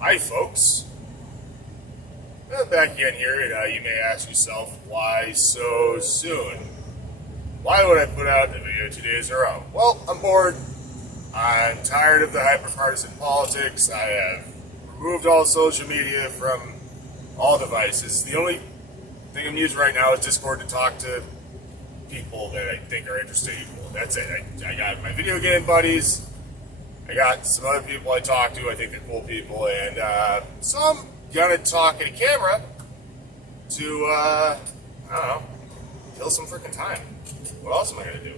Hi, folks. Back again here, and you may ask yourself, why so soon? Why would I put out a video 2 days in a row? Well, I'm bored. I'm tired of the hyper-partisan politics. I have removed all social media from all devices. The only thing I'm using right now is Discord to talk to people that I think are interesting. That's it. I got my video game buddies. I got some other people I talk to. I think they're cool people. And so I'm going to talk at a camera to, I don't know, kill some freaking time. What else am I going to do?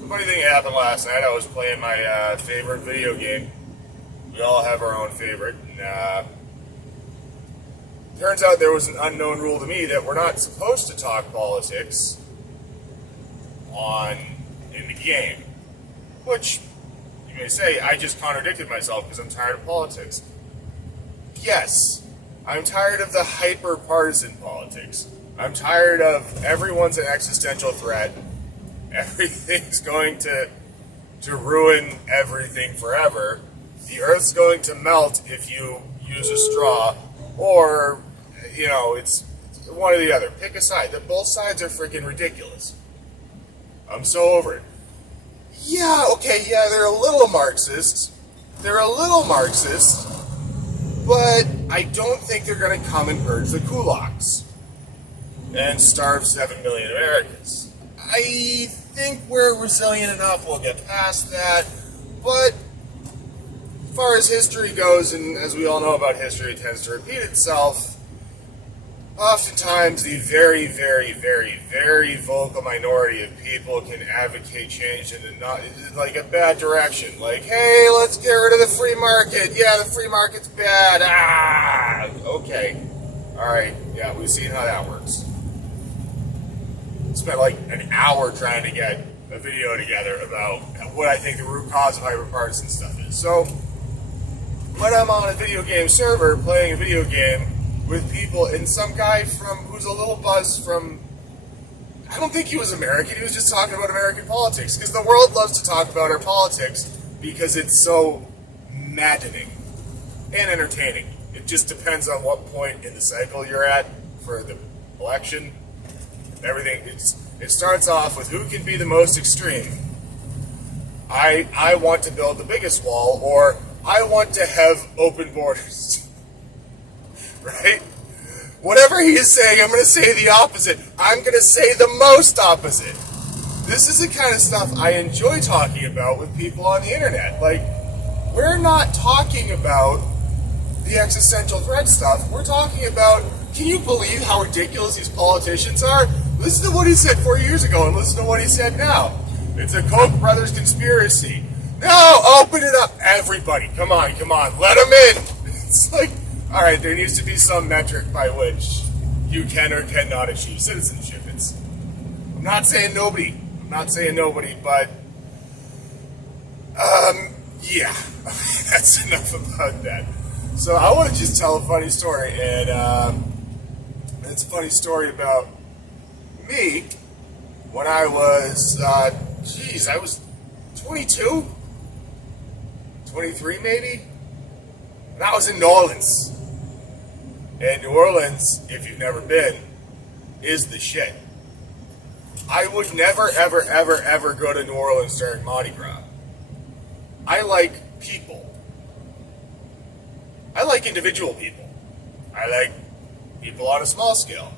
The funny thing happened last night. I was playing my favorite video game. We all have our own favorite. And turns out there was an unknown rule to me that we're not supposed to talk politics in the game. Which, you may say, I just contradicted myself because I'm tired of politics. Yes, I'm tired of the hyper-partisan politics. I'm tired of everyone's an existential threat. Everything's going to ruin everything forever. The Earth's going to melt if you use a straw. Or, it's one or the other. Pick a side. Both sides are freaking ridiculous. I'm so over it. Yeah, okay, yeah, they're a little Marxist. But I don't think they're going to come and purge the kulaks and starve 7 million Americans. I think we're resilient enough, we'll get past that. But as far as history goes, and as we all know about history, it tends to repeat itself. Oftentimes, the very, very, very, very vocal minority of people can advocate change in a bad direction. Like, hey, let's get rid of the free market. Yeah, the free market's bad. Okay. Alright, yeah, we've seen how that works. Spent like an hour trying to get a video together about what I think the root cause of hyperpartisan stuff is. So, when I'm on a video game server playing a video game with people, and some guy who's a little buzzed from, I don't think he was American, he was just talking about American politics, because the world loves to talk about our politics because it's so maddening and entertaining. It just depends on what point in the cycle you're at for the election. Everything, it starts off with who can be the most extreme. I want to build the biggest wall, or I want to have open borders. Right? Whatever he is saying, I'm going to say the opposite. I'm going to say the most opposite. This is the kind of stuff I enjoy talking about with people on the internet. Like, we're not talking about the existential threat stuff. We're talking about, can you believe how ridiculous these politicians are? Listen to what he said 4 years ago and listen to what he said now. It's a Koch brothers conspiracy. No, open it up. Everybody, come on, let them in. It's like, all right, there needs to be some metric by which you can or cannot achieve citizenship. I'm not saying nobody, but, yeah, that's enough about that. So I want to just tell a funny story, and it's a funny story about me when I was, I was 22, 23 maybe, and I was in New Orleans. And New Orleans, if you've never been, is the shit. I would never, ever, ever, ever go to New Orleans during Mardi Gras. I like people. I like individual people. I like people on a small scale.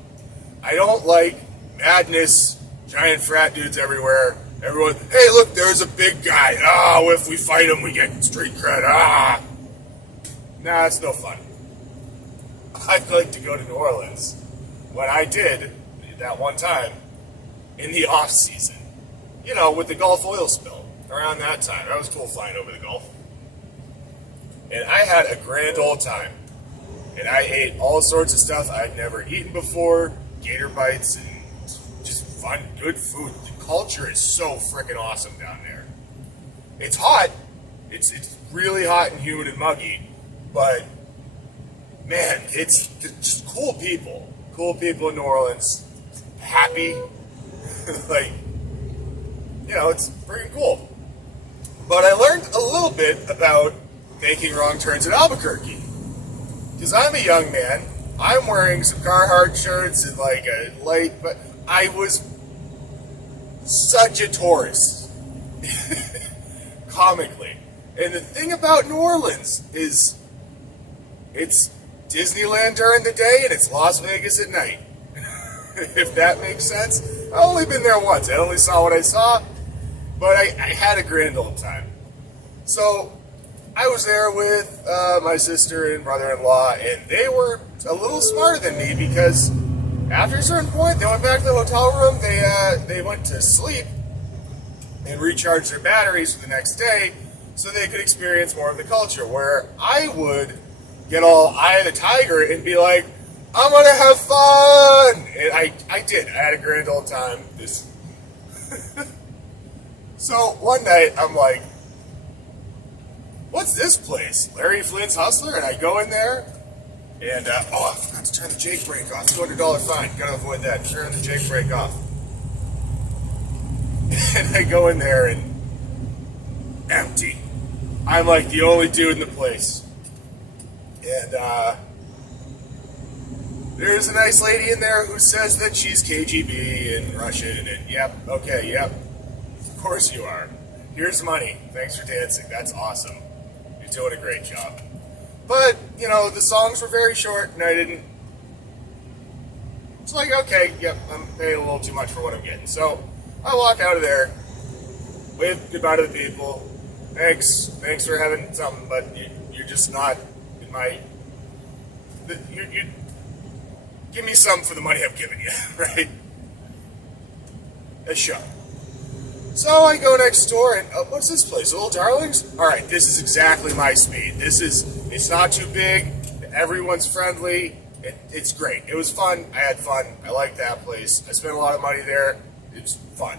I don't like madness, giant frat dudes everywhere. Everyone, hey, look, there's a big guy. If we fight him, we get street cred. Nah, it's no fun. I'd like to go to New Orleans. When I did, that one time, in the off-season, with the Gulf oil spill, around that time. That was cool flying over the Gulf. And I had a grand old time. And I ate all sorts of stuff I'd never eaten before, gator bites, and just fun, good food. The culture is so freaking awesome down there. It's hot. It's really hot and humid and muggy, but man, it's just cool people. Cool people in New Orleans. Happy. It's freaking cool. But I learned a little bit about making wrong turns at Albuquerque. Because I'm a young man, I'm wearing some Carhartt shirts and like a light, but I was such a tourist, comically. And the thing about New Orleans is it's Disneyland during the day and it's Las Vegas at night. If that makes sense. I've only been there once. I only saw what I saw, but I had a grand old time. So I was there with my sister and brother-in-law, and they were a little smarter than me because after a certain point, they went back to the hotel room. They went to sleep and recharged their batteries for the next day so they could experience more of the culture. Where I would get all eye of the tiger and be like, I'm gonna have fun, and I did. I had a grand old time. So one night I'm like, what's this place? Larry Flynn's Hustler? And I go in there, and I forgot to turn the Jake brake off. $200 fine. Gotta avoid that. Turn the Jake brake off. And I go in there and empty. I'm like the only dude in the place. And there's a nice lady in there who says that she's KGB and Russian, and yep, of course you are. Here's money. Thanks for dancing. That's awesome. You're doing a great job. But, you know, the songs were very short, and I didn't... It's like, okay, yep, I'm paying a little too much for what I'm getting. So, I walk out of there, wave goodbye to the people. Thanks for having something, but you're just not in my... You give me something for the money I'm giving you, right? A show. So I go next door and, what's this place? Little Darlings? Alright, this is exactly my speed. It's not too big, everyone's friendly, it's great. It was fun, I had fun, I liked that place. I spent a lot of money there, it's fun,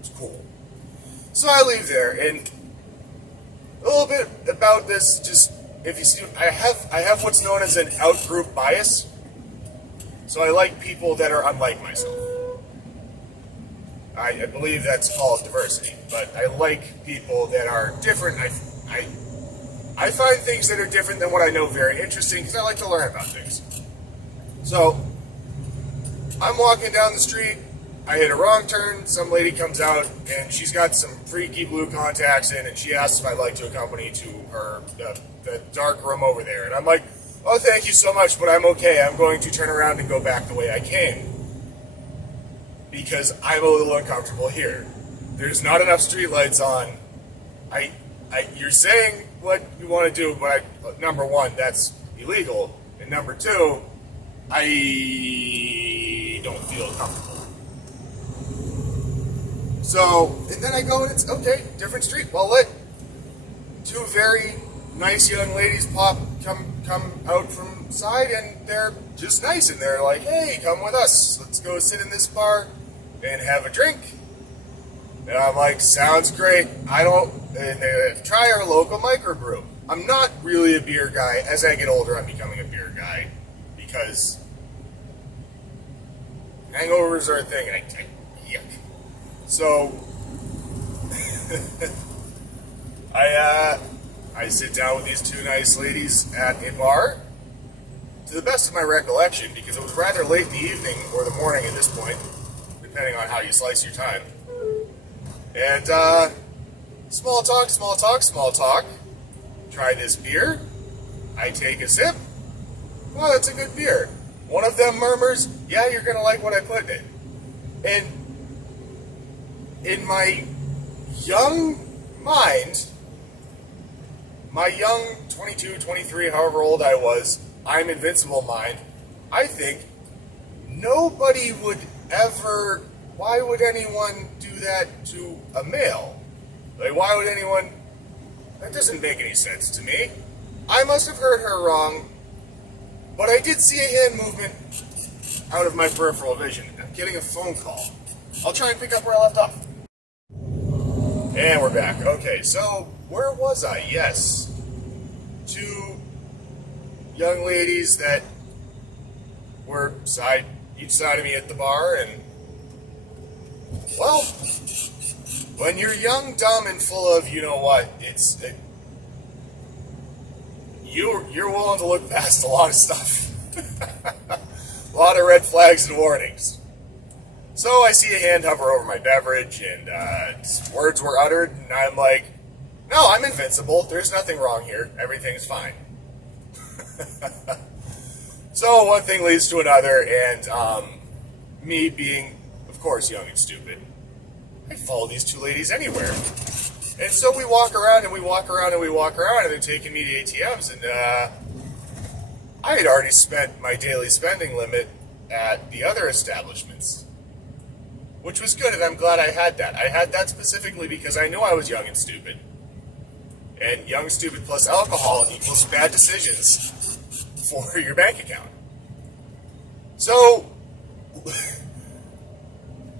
it's cool. So I leave there, and a little bit about this, just, if you see, I have what's known as an out-group bias. So I like people that are unlike myself. I believe that's called diversity, but I like people that are different. I find things that are different than what I know very interesting because I like to learn about things. So I'm walking down the street, I hit a wrong turn, some lady comes out and she's got some freaky blue contacts in, and she asks if I'd like to accompany to her, the dark room over there. And I'm like, oh, thank you so much, but I'm okay. I'm going to turn around and go back the way I came. Because I'm a little uncomfortable here. There's not enough streetlights on. You're saying what you want to do, but number one, that's illegal. And number two, I don't feel comfortable. So, and then I go and it's, okay, different street, well lit. Two very nice young ladies come out from side, and they're just nice, and they're like, hey, come with us. Let's go sit in this bar and have a drink. And I'm like, sounds great. And they try our local microbrew. I'm not really a beer guy. As I get older, I'm becoming a beer guy because hangovers are a thing, and yuck. So, I sit down with these two nice ladies at a bar, to the best of my recollection, because it was rather late in the evening or the morning at this point, depending on how you slice your time. And, small talk. Try this beer. I take a sip. Well, that's a good beer. One of them murmurs, yeah, you're going to like what I put in it. And in my young mind, my young 22, 23, however old I was, I'm invincible mind, I think nobody would ever, why would anyone do that to a male? Like, why would anyone, that doesn't make any sense to me. I must have heard her wrong, but I did see a hand movement out of my peripheral vision. I'm getting a phone call. I'll try and pick up where I left off. And we're back. Okay, so where was I? Yes. Two young ladies that were each side of me at the bar, and, well, when you're young, dumb, and full of, you know what, you're willing to look past a lot of stuff. A lot of red flags and warnings. So I see a hand hover over my beverage, and words were uttered, and I'm like, no, I'm invincible. There's nothing wrong here. Everything's fine. So one thing leads to another, and me being, of course, young and stupid, I follow these two ladies anywhere. And so we walk around, and we walk around, and we walk around, and they're taking me to ATMs, and I had already spent my daily spending limit at the other establishments, which was good, and I'm glad I had that. I had that specifically because I knew I was young and stupid. And young, stupid plus alcohol equals bad decisions for your bank account. So,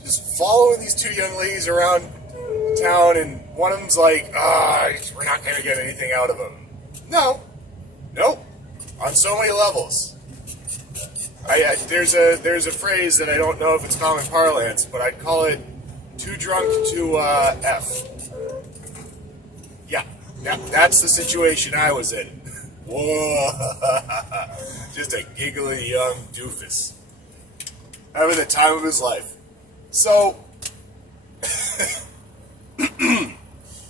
just following these two young ladies around town, and one of them's like, we're not going to get anything out of them. No. Nope. On so many levels. There's a phrase that I don't know if it's common parlance, but I'd call it too drunk to F. Yeah, that's the situation I was in. Whoa. Just a giggly young doofus. Having the time of his life. So,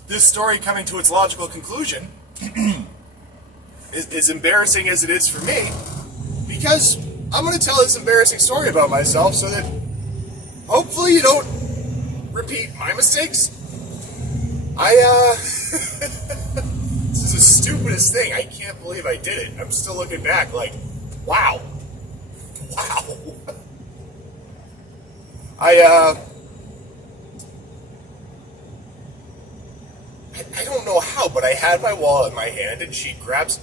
this story coming to its logical conclusion is embarrassing as it is for me, because I'm going to tell this embarrassing story about myself so that hopefully you don't repeat my mistakes. This is the stupidest thing. I can't believe I did it. I'm still looking back like, wow. I don't know how, but I had my wallet in my hand, and she grabs,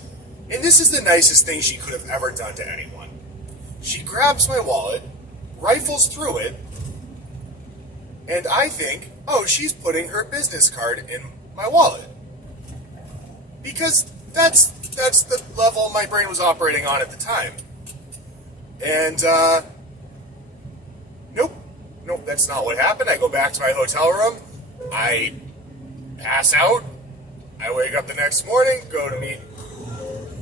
and this is the nicest thing she could have ever done to anyone. She grabs my wallet, rifles through it, and I think, oh, she's putting her business card in my wallet. Because that's the level my brain was operating on at the time. And, nope, that's not what happened. I go back to my hotel room, I pass out, I wake up the next morning, go to meet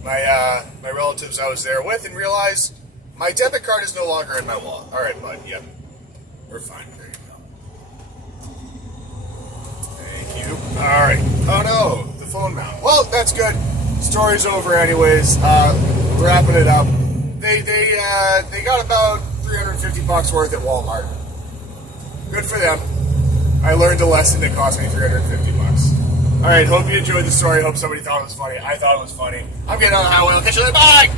my relatives I was there with, and realize my debit card is no longer in my wallet. All right, bud, yep, we're fine. There you go. Thank you. All right. Oh no, the phone mount. Well, that's good. Story's over, anyways. Wrapping it up. They got about $350 worth at Walmart. Good for them. I learned a lesson that cost me $350. All right. Hope you enjoyed the story. Hope somebody thought it was funny. I thought it was funny. I'm getting on the highway. I'll catch you later. Bye.